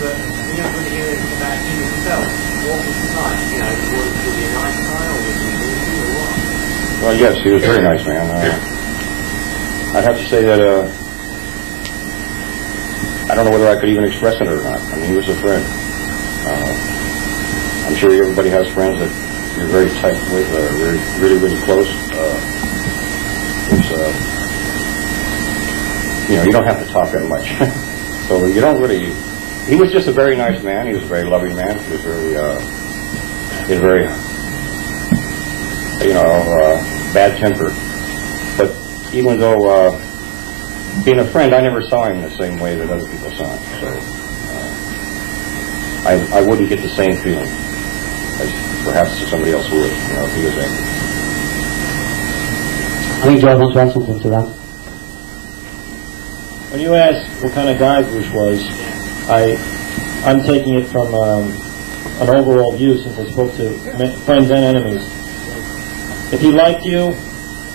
But you know, when you hear about him himself, what was he like? You know, was he a nice guy or was he naughty or what? Well, yes, he was a very nice man. I'd have to say that I don't know whether I could even express it or not. I mean, he was a friend. I'm sure everybody has friends that you're very tight with, really, really close. You know, you don't have to talk that much. So you don't really. He was just a very nice man. He was a very loving man. He was very, you know, bad tempered. But even though being a friend, I never saw him the same way that other people saw him. So I wouldn't get the same feeling as perhaps somebody else would, you know, if he was angry. I think George wants to add something to that. When you ask what kind of guy Bruce was, I'm taking it from an overall view since I spoke to friends and enemies. If he liked you,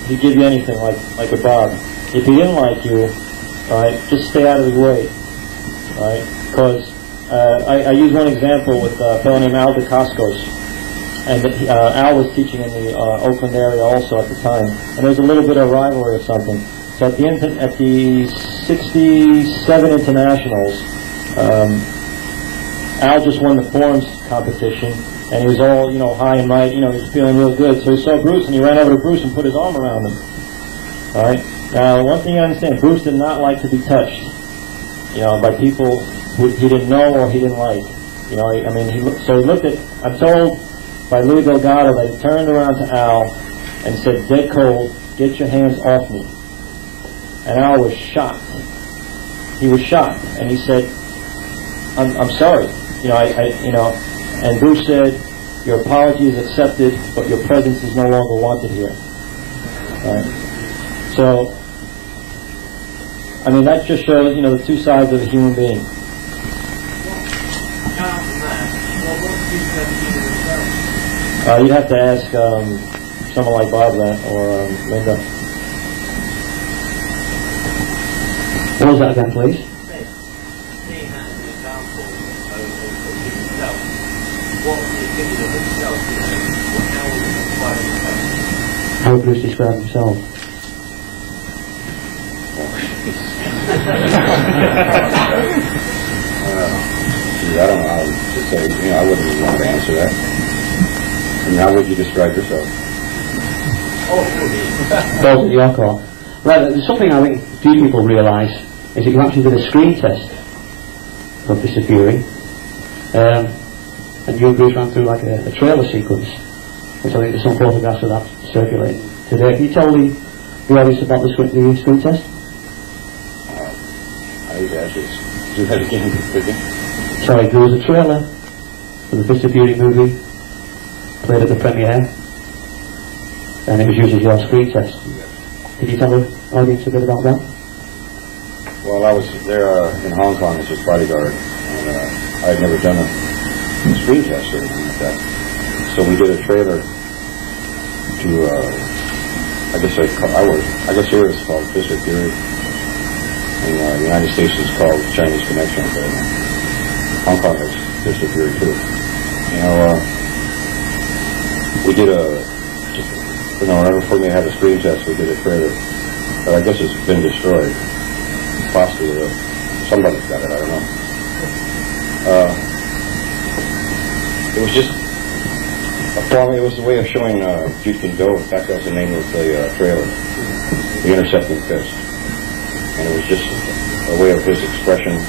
he'd give you anything, like with Bob. If he didn't like you, right, just stay out of his way, right? Because I use one example with a fellow named Al DeCascos, and Al was teaching in the Oakland area also at the time, and there was a little bit of rivalry or something. So at the 67 internationals, Al just won the forums competition, and he was all, you know, high and mighty, you know, he was feeling real good. So he saw Bruce, and he ran over to Bruce and put his arm around him. All right. Now, one thing you understand, Bruce did not like to be touched, you know, by people who he didn't know or he didn't like. You know, I mean, he looked at. I'm told by Louis Delgado that he turned around to Al and said, "Dead cold, get your hands off me." And Al was shocked. He was shocked, and he said, I'm sorry. You know, you know, and Bruce said, "Your apology is accepted, but your presence is no longer wanted here." All right. So, I mean, that just shows, you know, the two sides of a human being. You'd have to ask someone like Bob that, or Linda. What was that again, please? How would Bruce describe himself? I don't know how to say, you know, I wouldn't even want to answer that. I mean, how would you describe yourself? Balls at your call. Well, there's something I think few people realise is that you actually did a screen test of Mr. Fury, and you and Bruce ran through like a trailer sequence, which I think there's some photographs of that circulating today. Can you tell the audience about the screen test? I would actually do that again. Sorry, there was a trailer for the Mr. Fury movie played at the premiere, and it was used as your screen test. Could you tell the audience a bit about that? Well, I was there in Hong Kong as his bodyguard, and I had never done a screen test or anything like that. So we did a trailer to, I guess here it's called Mr. Fury. In the United States it's called Chinese Connection, but Hong Kong has Mr. Fury too. You know, we did you know, before we had a screen test, we did a trailer, but I guess it's been destroyed. Possibly, somebody's got it, I don't know. It was just a form, it was a way of showing Jeet Kune Do. In fact, that was the name of the trailer, The Intercepting Fist. And it was just a way of his expression